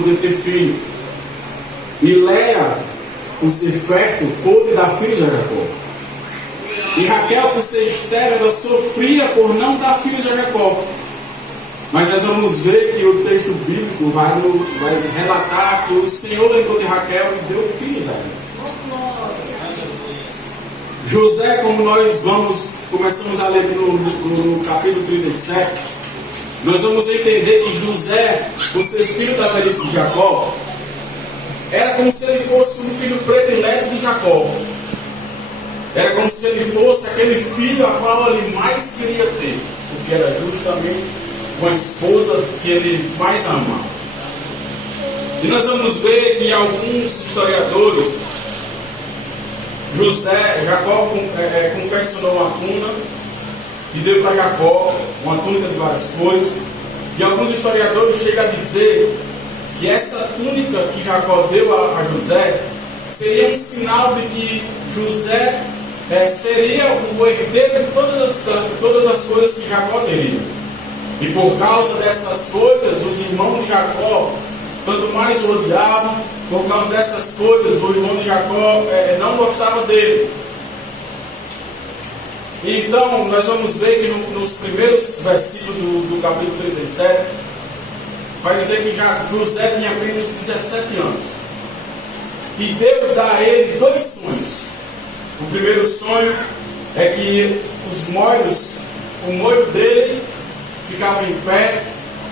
poder ter filho. E Léa, por ser fértil, pôde dar filhos a Jacó. E Raquel, por ser estéril, ela sofria por não dar filhos a Jacó. Mas nós vamos ver que o texto bíblico vai relatar que o Senhor lembrou de Raquel e deu filhos a ela. José, como nós começamos a ler aqui no capítulo 37, nós vamos entender que José, por ser filho da velhice de Jacó, era como se ele fosse um filho predileto de Jacó. Era como se ele fosse aquele filho a qual ele mais queria ter, porque era justamente uma esposa que ele mais amava. E nós vamos ver que alguns historiadores, Jacó confeccionou uma tuna e deu para Jacó uma túnica de várias cores. E alguns historiadores chegam a dizer que essa túnica que Jacó deu a José seria um sinal de que José seria o herdeiro de todas as coisas que Jacó teria. E por causa dessas coisas, os irmãos de Jacó tanto mais o odiavam. Por causa dessas coisas, o irmão de Jacó não gostava dele. Então, nós vamos ver que nos primeiros versículos do capítulo 37, vai dizer que José tinha apenas 17 anos. E Deus dá a ele 2 sonhos. O primeiro sonho é que o molho dele ficava em pé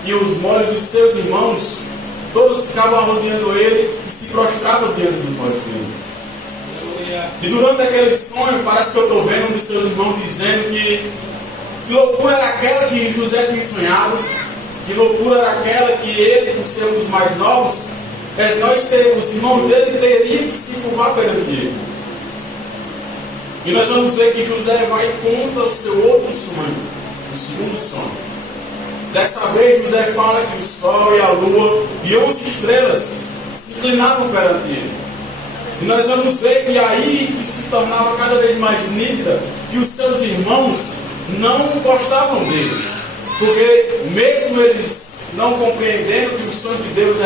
e os molhos dos seus irmãos, todos ficavam rodeando ele e se prostravam diante dos molhos dele. E durante aquele sonho, parece que eu estou vendo um de seus irmãos dizendo que loucura era aquela que José tinha sonhado, que loucura era aquela que ele, por ser um dos mais novos, os irmãos dele teriam que se curvar perante ele. E nós vamos ver que José vai contra o seu outro sonho, o segundo sonho. Dessa vez José fala que o sol e a lua e 11 estrelas se inclinavam perante ele. E nós vamos ver que aí que se tornava cada vez mais nítida que os seus irmãos não gostavam dele. Porque mesmo eles não compreendendo que o sonho de Deus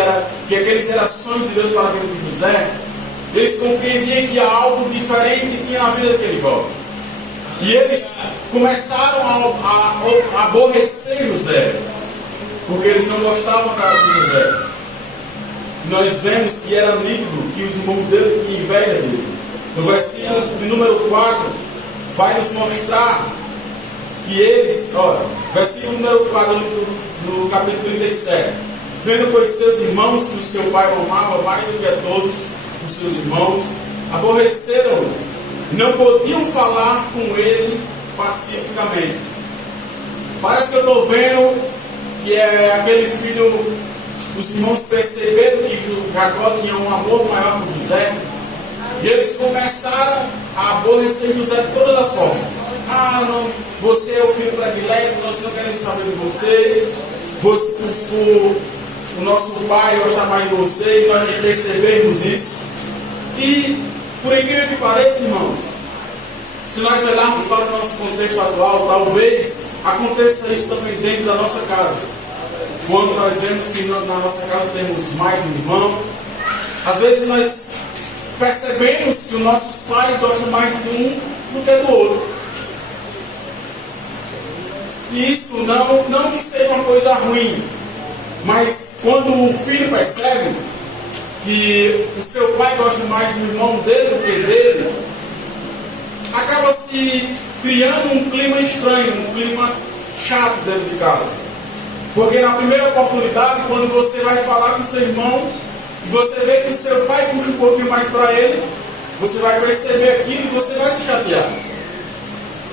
que aqueles eram sonhos de Deus para a vida de José, eles compreendiam que algo diferente tinha na vida daquele jovem. E eles começaram a aborrecer José, porque eles não gostavam de José. Nós vemos que era nítido que os irmãos dele tinham inveja dele. No versículo de número 4, vai nos mostrar que eles, versículo número 4 do capítulo 37, vendo pois seus irmãos que o seu pai amava mais do que a todos os seus irmãos, aborreceram-o. Não podiam falar com ele pacificamente. Parece que eu estou vendo que é aquele filho, os irmãos perceberam que Jacó tinha um amor maior por José, e eles começaram a aborrecer José de todas as formas. Não, você é o filho predileto, nós não queremos saber de vocês. O nosso pai gosta mais de vocês, nós percebemos isso. E por incrível que pareça, irmãos, se nós olharmos para o nosso contexto atual, talvez aconteça isso também dentro da nossa casa. Quando nós vemos que na nossa casa temos mais de um irmão, às vezes nós percebemos que os nossos pais gostam mais de um do que do outro. E isso não que seja uma coisa ruim, mas quando o filho percebe que o seu pai gosta mais do irmão dele do que dele, acaba se criando um clima estranho, um clima chato dentro de casa. Porque na primeira oportunidade, quando você vai falar com o seu irmão e você vê que o seu pai puxa um pouquinho mais para ele, você vai perceber aquilo e você vai se chatear.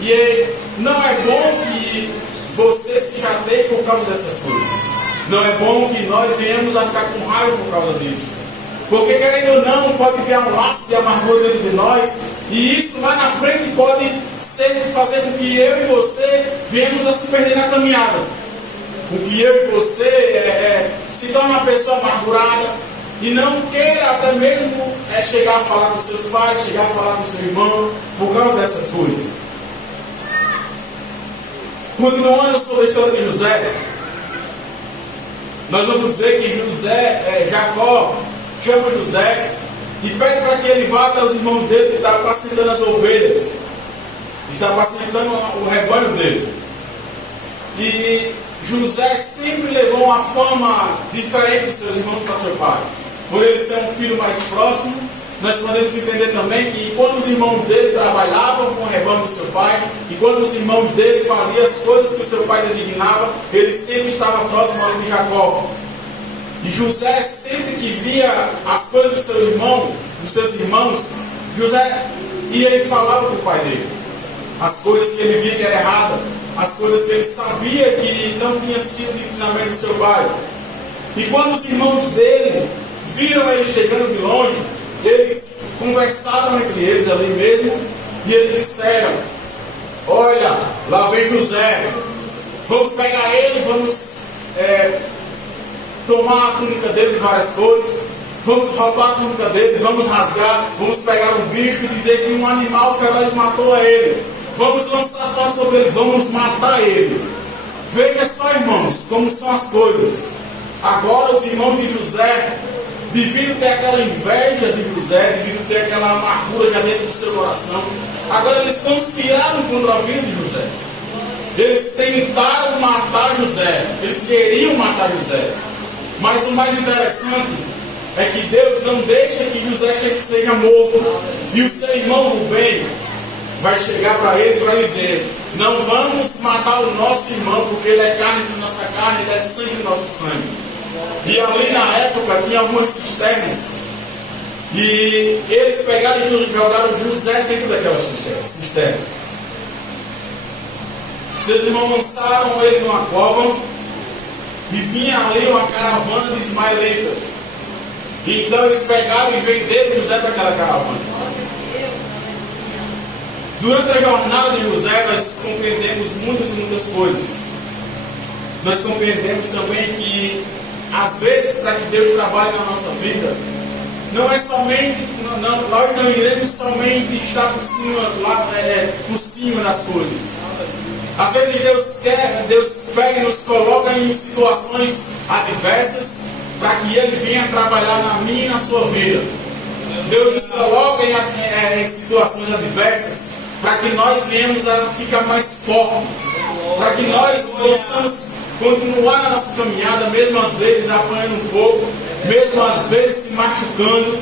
E não é bom que você se chateie por causa dessas coisas. Não é bom que nós venhamos a ficar com raiva por causa disso. Porque querendo ou não, pode criar um laço de amargura dentro de nós, e isso lá na frente pode fazer com que eu e você venhamos a se perder na caminhada. Com que eu e você se torne uma pessoa amargurada e não queira até mesmo chegar a falar com seus pais, chegar a falar com seu irmão, por causa dessas coisas. Continuando sobre a história de José, nós vamos ver que Jacó chama José e pede para que ele vá até os irmãos dele que estão apacentando as ovelhas, está apacentando o rebanho dele. E José sempre levou uma fama diferente dos seus irmãos para seu pai. Por ele ser um filho mais próximo, nós podemos entender também que quando os irmãos dele trabalhavam com o rebanho do seu pai, e quando os irmãos dele faziam as coisas que o seu pai designava, ele sempre estava próximo ali de Jacó. E José, sempre que via as coisas do seu irmão, dos seus irmãos, José ia e falava para o pai dele as coisas que ele via que era errada, as coisas que ele sabia que não tinha sido o ensinamento do seu pai. E quando os irmãos dele viram ele chegando de longe, eles conversaram entre eles ali mesmo, e eles disseram: olha, lá vem José, vamos pegar ele, vamos tomar a túnica dele de várias cores, vamos roubar a túnica deles, vamos rasgar, vamos pegar um bicho e dizer que um animal feroz matou a ele, vamos lançar sorte sobre ele, vamos matar ele. Veja só, irmãos, como são as coisas. Agora os irmãos de José, devido ter aquela inveja de José, devido ter aquela amargura já dentro do seu coração, agora eles conspiraram contra a vida de José. Eles tentaram matar José, eles queriam matar José. Mas o mais interessante é que Deus não deixa que José seja morto. E o seu irmão Rubem vai chegar para eles e vai dizer: não vamos matar o nosso irmão, porque ele é carne de nossa carne, ele é sangue do nosso sangue. E ali na época tinha algumas cisternas, e eles pegaram e jogaram José dentro daquelas cisternas. Seus irmãos lançaram ele numa cova, e vinha ali uma caravana de ismaelitas. E então eles pegaram e venderam José para aquela caravana. Durante a jornada de José, nós compreendemos muitas e muitas coisas. Nós compreendemos também que, às vezes, para que Deus trabalhe na nossa vida, não é somente, nós não iremos somente estar por cima das coisas. Às vezes Deus pega e nos coloca em situações adversas para que Ele venha trabalhar na minha e na sua vida. Deus nos coloca em situações adversas para que nós venhamos a ficar mais fortes, para que nós possamos continuar na nossa caminhada, mesmo às vezes apanhando um pouco, mesmo às vezes se machucando,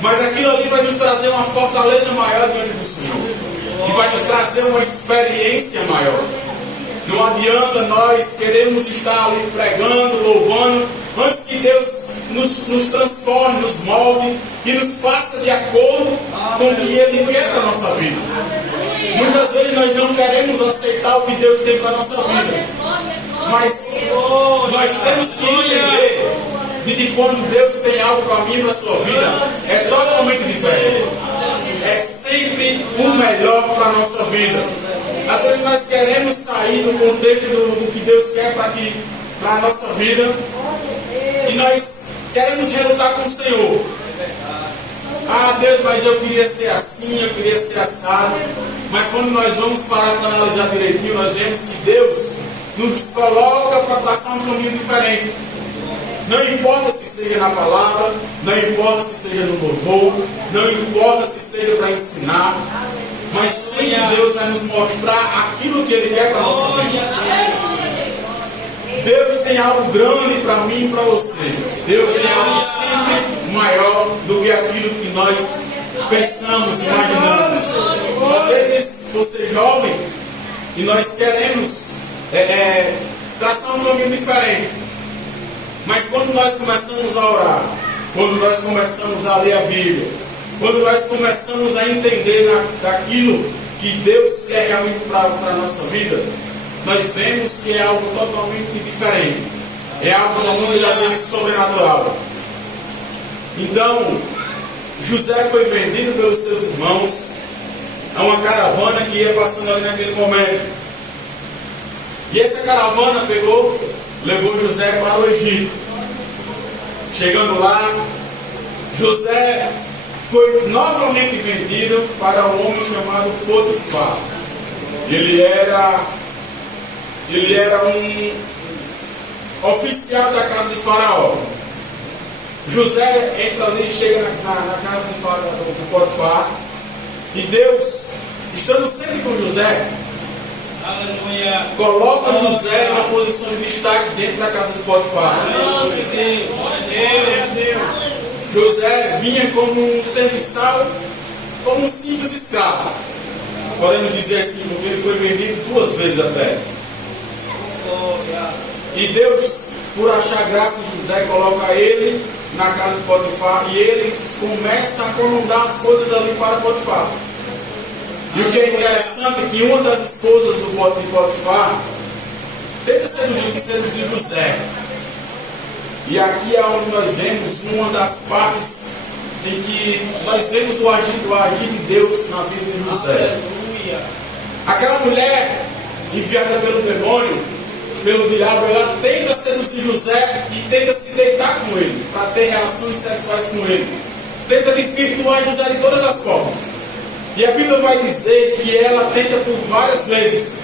mas aquilo ali vai nos trazer uma fortaleza maior diante do Senhor. E vai nos trazer uma experiência maior. Não adianta nós queremos estar ali pregando, louvando, antes que Deus nos transforme, nos molde e nos faça de acordo com o que Ele quer para a nossa vida. Muitas vezes nós não queremos aceitar o que Deus tem para a nossa vida, mas nós temos que entender de que quando Deus tem algo para mim e para a sua vida, é totalmente diferente. É sempre o melhor para a nossa vida. Às vezes nós queremos sair do contexto do que Deus quer para a nossa vida, e nós queremos relutar com o Senhor. Ah, Deus, mas eu queria ser assim, eu queria ser assado. Mas quando nós vamos parar para analisar direitinho, nós vemos que Deus nos coloca para traçar um caminho diferente. Não importa se seja na palavra, não importa se seja no louvor, não importa se seja para ensinar, mas sempre Deus vai nos mostrar aquilo que Ele quer para a nossa vida. Deus tem algo grande para mim e para você. Deus tem algo sempre maior do que aquilo que nós pensamos, imaginamos. Às vezes você é jovem e nós queremos traçar um caminho diferente. Mas quando nós começamos a orar, quando nós começamos a ler a Bíblia, quando nós começamos a entender daquilo que Deus quer realmente para a nossa vida, nós vemos que é algo totalmente diferente. É algo muitas vezes sobrenatural. Então, José foi vendido pelos seus irmãos a uma caravana que ia passando ali naquele momento. E essa caravana levou José para o Egito. Chegando lá, José foi novamente vendido para um homem chamado Potifar. Ele era oficial da casa de Faraó. José entra ali, chega na casa de Potifar, e Deus, estando sempre com José, Aleluia. coloca José na posição de destaque dentro da casa de Potifar. José vinha como um serviçal, como um simples escravo, podemos dizer assim, porque ele foi vendido 2 vezes até. E Deus, por achar graça em José, coloca ele na casa de Potifar, e eles começam a comandar as coisas ali para Potifar. E o que é interessante é que uma das esposas de Potifar tenta seduzir José. E aqui é onde nós vemos uma das partes em que nós vemos o agir de Deus na vida de José. Aquela mulher enviada pelo demônio, pelo diabo, ela tenta seduzir José e tenta se deitar com ele, para ter relações sexuais com ele. Tenta desvirtuar José de todas as formas. E a Bíblia vai dizer que ela tenta por várias vezes.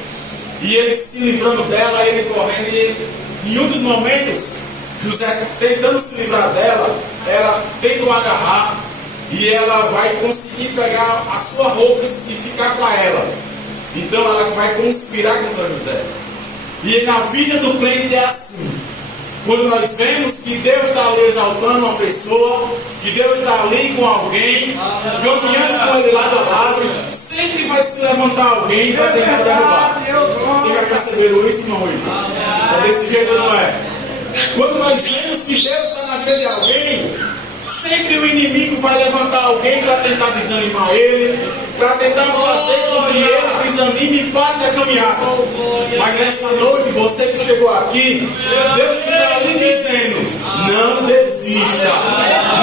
E ele se livrando dela, ele correndo. E em um dos momentos, José tentando se livrar dela, ela tenta o agarrar. E ela vai conseguir pegar a sua roupa e ficar com ela. Então ela vai conspirar contra José. E na vida do crente é assim. Quando nós vemos que Deus está ali exaltando uma pessoa, que Deus está ali com alguém, caminhando com ele lado a lado, sempre vai se levantar alguém para tentar derrubar. Você já percebeu isso, irmão? É desse jeito, não é? Quando nós vemos que Deus está na vida de alguém, sempre o inimigo vai levantar alguém para tentar desanimar ele, para tentar fazer com que ele desanime e pare da caminhada. Mas nessa noite, você que chegou aqui, Deus está ali dizendo: não desista,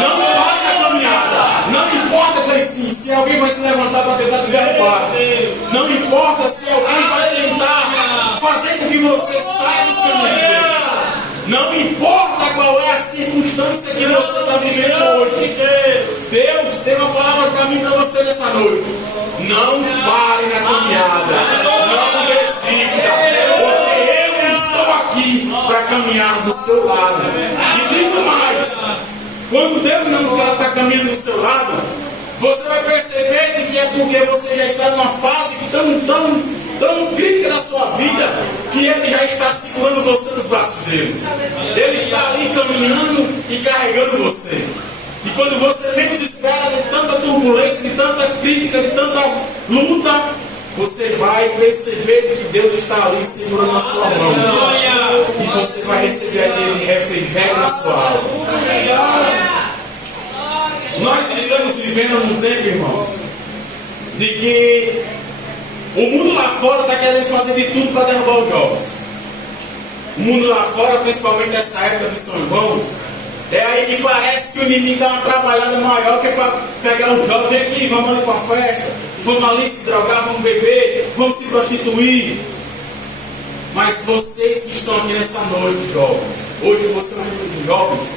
não pare da caminhada. Não importa, Cleicinho, se alguém vai se levantar para tentar te derrubar. Não importa se alguém vai tentar fazer com que você saia dos caminhos de Deus. Não importa qual é a circunstância que você está vivendo hoje. Deus tem uma palavra para mim e para você nessa noite. Não pare na caminhada. Não desista. Porque eu estou aqui para caminhar do seu lado. E digo mais. Quando Deus não está caminhando do seu lado, você vai perceber que é porque você já está numa fase tão crítica da sua vida, que Ele já está segurando você nos braços dele. Ele está ali caminhando e carregando você. E quando você menos espera, de tanta turbulência, de tanta crítica, de tanta luta, você vai perceber que Deus está ali segurando a sua mão. E você vai receber aquele refrigério na sua alma. Nós estamos vivendo num tempo, irmãos, de que o mundo lá fora está querendo fazer de tudo para derrubar os jovens. O mundo lá fora, principalmente nessa época de São João, é aí que parece que o inimigo dá uma trabalhada maior, que é para pegar os jovens. Vem aqui, vamos ali para uma festa, vamos ali se drogar, vamos beber, vamos se prostituir. Mas vocês que estão aqui nessa noite, jovens, hoje você é um grupo de jovens,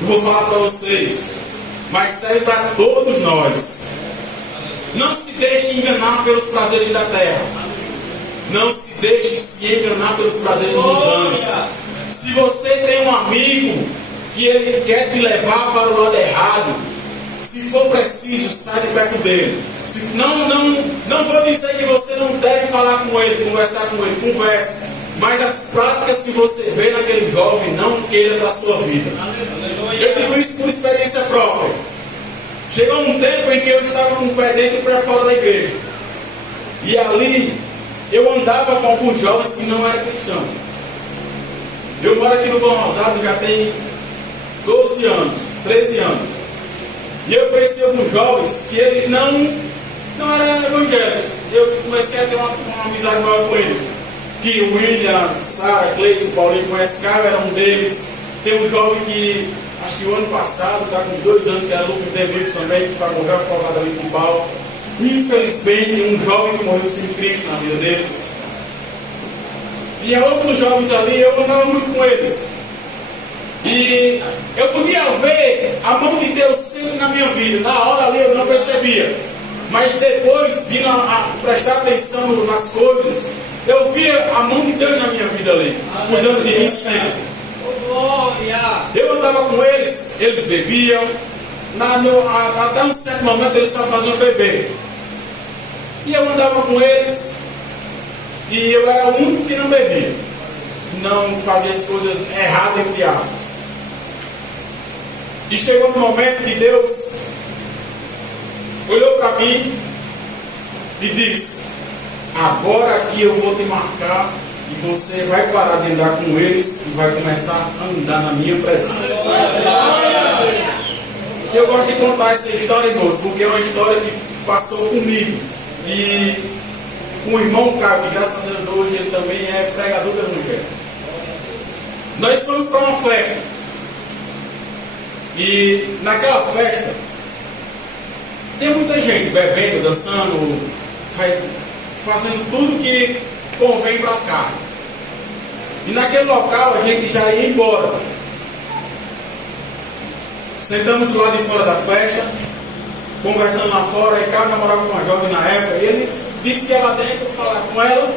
eu vou falar para vocês, mas serve para todos nós. Não se deixe enganar pelos prazeres da terra. Não se deixe se enganar pelos prazeres mundanos. Se você tem um amigo que ele quer te levar para o lado errado, se for preciso, sai de perto dele. Não vou dizer que você não deve falar com ele, conversar com ele, converse. Mas as práticas que você vê naquele jovem, não queira para a sua vida. Eu digo isso por experiência própria. Chegou um tempo em que eu estava com o pé dentro e o pé fora da igreja. E ali eu andava com alguns jovens que não eram cristãos. Eu moro aqui no Vão Rosado já tem 12 anos, 13 anos. E eu conheci alguns jovens que eles não eram evangélicos. Eu comecei a ter uma amizade maior com eles. Que o William, Sara, Cleiton, Paulinho conhece, Caio era um deles. Tem um jovem que, acho que o ano passado, está com 2 anos, que era Lucas Demetrios também, que morreu afogado ali com Paulo. Infelizmente, um jovem que morreu sem Cristo na vida dele. Tinha outros jovens ali, eu andava muito com eles. E eu podia ver a mão de Deus sempre na minha vida. Na hora ali eu não percebia. Mas depois, vindo a prestar atenção nas coisas, eu via a mão de Deus na minha vida ali, cuidando de mim sempre. Eu andava com eles, eles bebiam. Até um certo momento eles só faziam beber. E eu andava com eles, e eu era o único que não bebia. Não fazia as coisas erradas, entre aspas. E chegou no momento que Deus olhou para mim e disse: agora aqui eu vou te marcar e você vai parar de andar com eles e vai começar a andar na minha presença. Eu gosto de contar essa história, irmãos, porque é uma história que passou comigo e com o irmão Caio, que graças a Deus hoje ele também é pregador do Evangelho. Nós fomos para uma festa e naquela festa tem muita gente bebendo, dançando, fazendo tudo que convém para a carne. E naquele local a gente já ia embora. Sentamos do lado de fora da festa, conversando lá fora, e Caio namorava com uma jovem na época, e ele disse que ia lá dentro falar com ela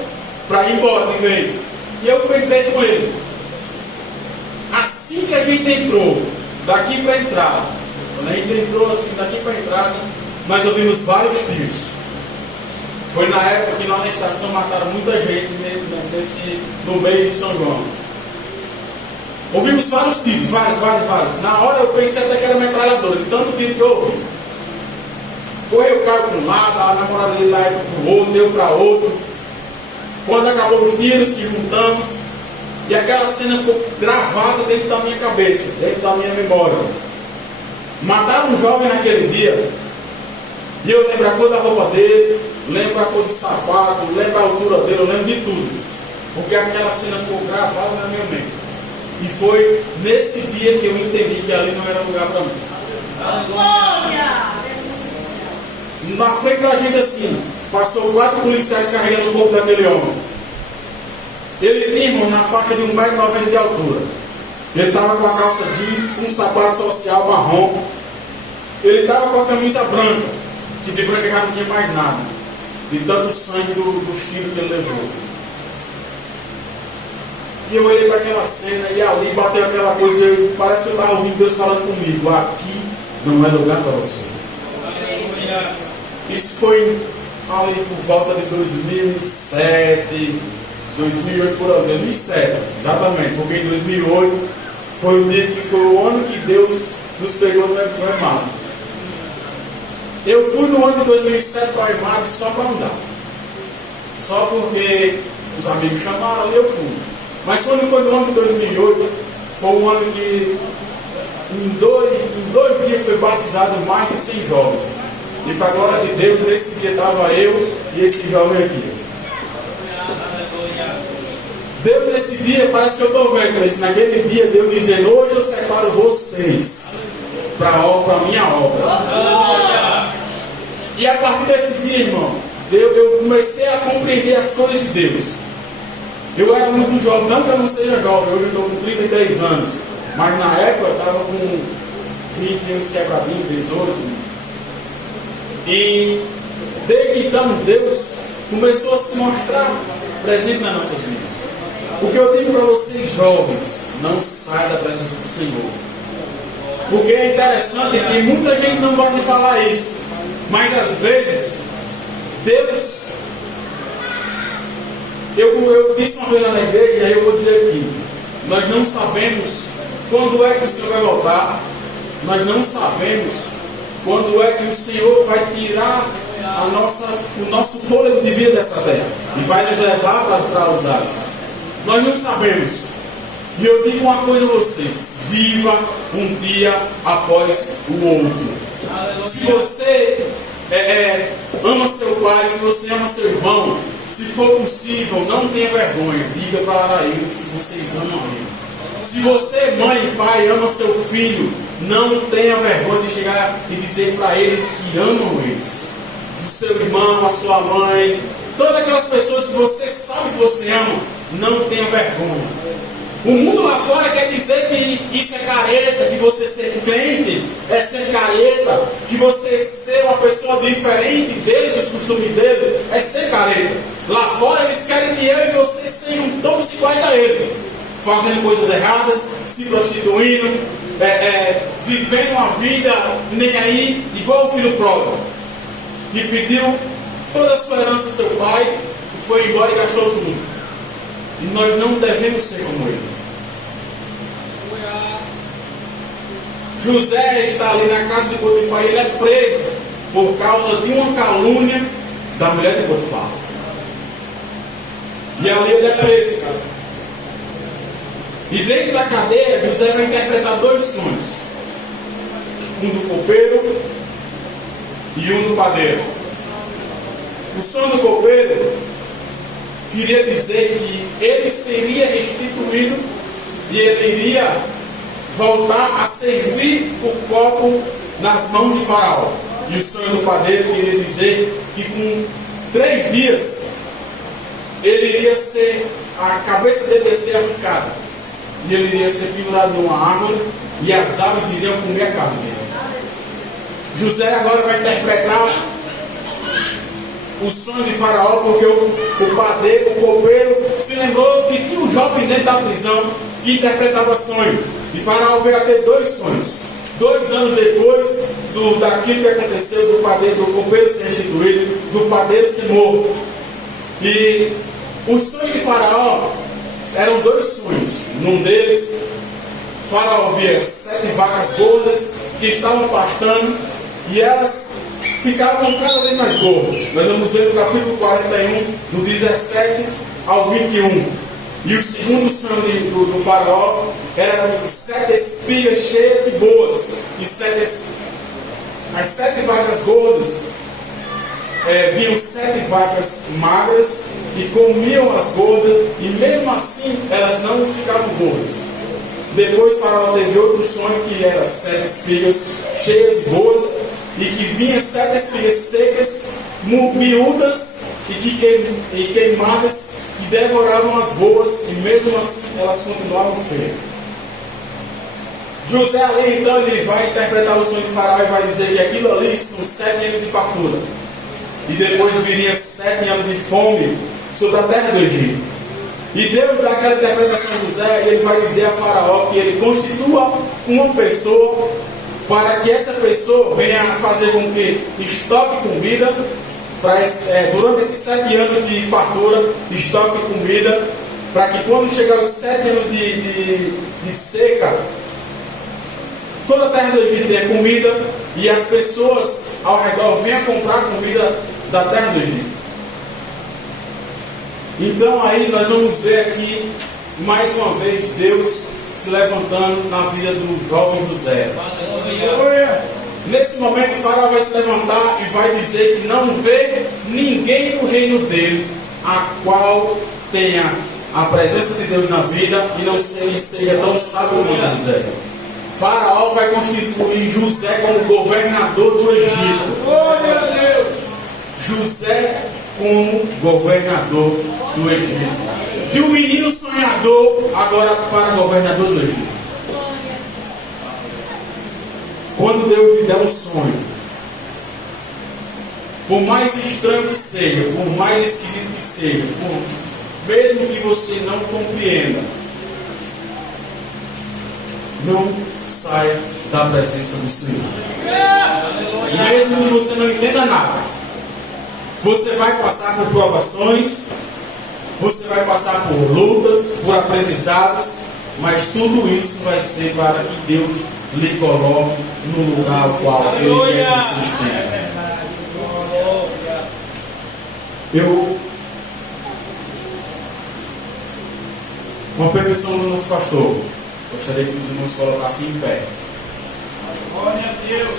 para ir embora de vez. E eu fui entrei com ele. Assim que a gente entrou, daqui para a entrada, quando a gente entrou assim, daqui para a entrada, nós ouvimos vários tiros. Foi na época que lá na estação mataram muita gente no meio de São João. Ouvimos vários tiros, vários. Na hora eu pensei até que era metralhadora, de tanto tiro que eu ouvi. Correu o carro para um lado, a namorada dele lá para o outro, deu para outro. Quando acabou os tiros, se juntamos. E aquela cena ficou gravada dentro da minha cabeça, dentro da minha memória. Mataram um jovem naquele dia. E eu lembro a cor da roupa dele, lembro a cor do sapato, lembro a altura dele, eu lembro de tudo. Porque aquela cena ficou gravada na minha mente. E foi nesse dia que eu entendi que ali não era lugar para mim. Na frente da gente assim, passou 4 policiais carregando o corpo daquele homem. Ele tinha, irmão, na faixa de 1,90 m de altura. Ele estava com a calça jeans, com um sapato social marrom. Ele estava com a camisa branca, que de branca já não tinha mais nada, de tanto sangue dos tiros que ele levou. E eu olhei para aquela cena e ali bateu aquela coisa, parece que eu estava ouvindo Deus falando comigo: aqui não é lugar para você. Isso foi ali por volta de 2007, 2008, por aí, 2007, exatamente, porque em 2008 foi o dia que foi o ano que Deus nos pegou no Emado. Eu fui no ano de 2007 para o Emado só para andar, só porque os amigos chamaram e eu fui. Mas quando foi no ano de 2008, foi um ano que em dois dias foi batizado mais de 100 jovens. E para a glória de Deus, nesse dia estava eu e esse jovem aqui. Deus nesse dia, parece que eu estou vendo, mas naquele dia Deus dizendo: hoje eu separo vocês para a minha obra. E a partir desse dia, irmão, eu comecei a compreender as coisas de Deus. Eu era muito jovem, não que eu não seja jovem, hoje eu estou com 33 anos, mas na época eu estava com 20 anos quebradinho, 18. E desde então Deus começou a se mostrar presente nas nossas vidas. O que eu digo para vocês, jovens, não saia da presença do Senhor. Porque é interessante que muita gente não gosta de falar isso, mas às vezes Deus... Eu disse uma vez lá na igreja, e aí eu vou dizer aqui: nós não sabemos quando é que o Senhor vai voltar, nós não sabemos quando é que o Senhor vai tirar o nosso fôlego de vida dessa terra e vai nos levar para os ares. Nós não sabemos. E eu digo uma coisa a vocês: viva um dia após o outro. Se você ama seu pai, se você ama seu irmão, se for possível, não tenha vergonha, diga para eles que vocês amam ele. Se você, mãe e pai, ama seu filho, não tenha vergonha de chegar e dizer para eles que amam eles. O seu irmão, a sua mãe, todas aquelas pessoas que você sabe que você ama, não tenha vergonha. O mundo lá fora quer dizer que isso é careta, que você ser crente é ser careta, que você ser uma pessoa diferente deles, dos costumes deles, é ser careta. Lá fora eles querem que eu e você sejam todos iguais a eles. fazendo coisas erradas, se prostituindo, vivendo uma vida nem aí, igual o filho pródigo, que pediu toda a sua herança ao seu pai, e foi embora e gastou tudo. E nós não devemos ser como ele. José está ali na casa de Potifar e ele é preso por causa de uma calúnia da mulher de Potifar. E ali ele é preso, cara. E dentro da cadeia, José vai interpretar dois sonhos: um do copeiro e um do padeiro. O sonho do copeiro queria dizer que ele seria restituído e ele iria voltar a servir o copo nas mãos de Faraó. E o sonho do padeiro queria dizer que com 3 dias ele iria ser, a cabeça dele ia ser arrancada e ele iria ser pendurado numa árvore e as aves iriam comer a carne dele. José agora vai interpretar o sonho de Faraó, porque o padeiro, o copeiro, se lembrou que tinha um jovem dentro da prisão que interpretava sonho. E Faraó veio a ter 2 sonhos. 2 anos depois daquilo que aconteceu, do padeiro, do copeiro ser restituído, do padeiro ser morto. E o sonho de Faraó eram 2 sonhos. Num deles, Faraó via 7 vacas gordas que estavam pastando e elas ficavam cada vez mais gordas. Nós vamos ver no capítulo 41, do 17 ao 21. E o segundo sonho do Faraó era 7 espigas cheias e boas. E as 7 vacas gordas viam 7 vacas magras e comiam as gordas, e mesmo assim elas não ficavam gordas. Depois Faraó teve outro sonho que era 7 espigas cheias e boas, e que vinha 7 espigas secas, miúdas e queimadas, que devoravam as boas, e mesmo assim elas continuavam feias. José ali então ele vai interpretar o sonho de Faraó e vai dizer que aquilo ali são 7 anos de fartura, e depois viria 7 anos de fome sobre a terra do Egito. E Deus dá aquela interpretação de José, e ele vai dizer a Faraó que ele constitua uma pessoa para que essa pessoa venha fazer com que estoque comida, durante esses 7 anos de fartura, estoque comida, para que quando chegar os 7 anos de seca, toda a terra do Egito tenha comida e as pessoas ao redor venham comprar comida da terra do Egito. Então aí nós vamos ver aqui mais uma vez Deus se levantando na vida do jovem José. Nesse momento Faraó vai se levantar e vai dizer que não vê ninguém no reino dele a qual tenha a presença de Deus na vida e não seja tão sábio como José. Faraó vai constituir José como governador do Egito. José como governador do Egito. De um menino sonhador agora para governador do Egito. Quando Deus lhe der um sonho, por mais estranho que seja, por mais esquisito que seja, mesmo que você não compreenda, não saia da presença do Senhor. Mesmo que você não entenda nada, você vai passar por provações, você vai passar por lutas, por aprendizados, mas tudo isso vai ser para que Deus lhe coloque no lugar ao qual Ele quer que você esteja. Com a permissão do nosso pastor, gostaria que os irmãos colocassem em pé. Glória a Deus.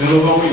Meu louvor,